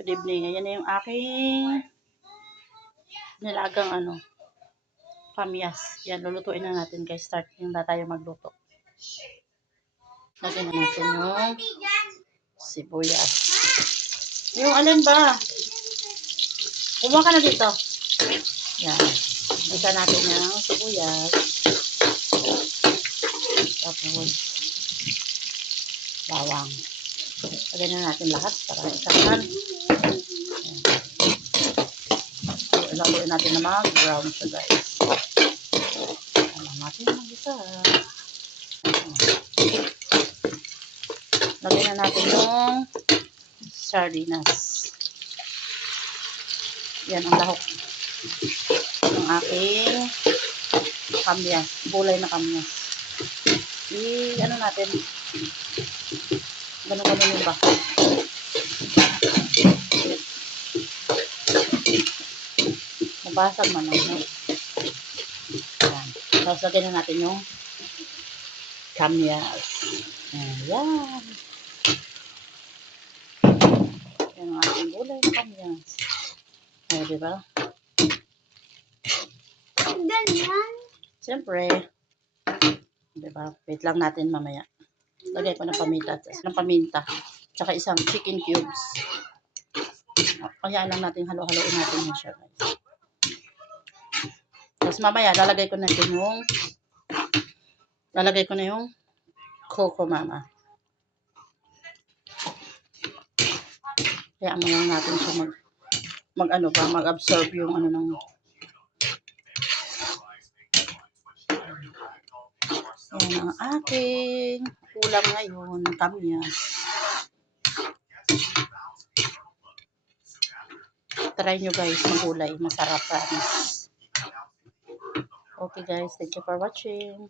Good evening. Ayan na yung aking nilagang kamyas. Yan, lulutuin na natin guys. Start na tayo magluto. Lagyan na natin yung sibuyas. Yung alin ba? Kumuha ka na dito. Yan. Isa natin yung sibuyas. Tapos bawang. Lagyan na natin lahat para isahan. Ilaluin natin na mag-brown siya guys. Alam natin mag-isa. Lagyan na natin yung sardinas. Yan ang lahok ng aking kamyas. Gulay na kamyas. Ano natin? Ganun-ganun yung ba? Nabasag man ang yan. Tapos lagyan na natin yung kamyas. Ayan. Yan ang ating gulay na kamyas. Ayan, diba? Ganyan. Siyempre. Diba? Wait lang natin mamaya. Lagay ko ng paminta. Tsaka isang chicken cubes. Kaya lang natin halo-haloin natin yun siya guys. Tapos mamaya lalagay ko na yung coco mama. Kaya mo lang natin siya mag-absorb yung ng yan ang aking ulam ngayon, kamyas. Try nyo guys, magulay, masarap. Okay guys, thank you for watching.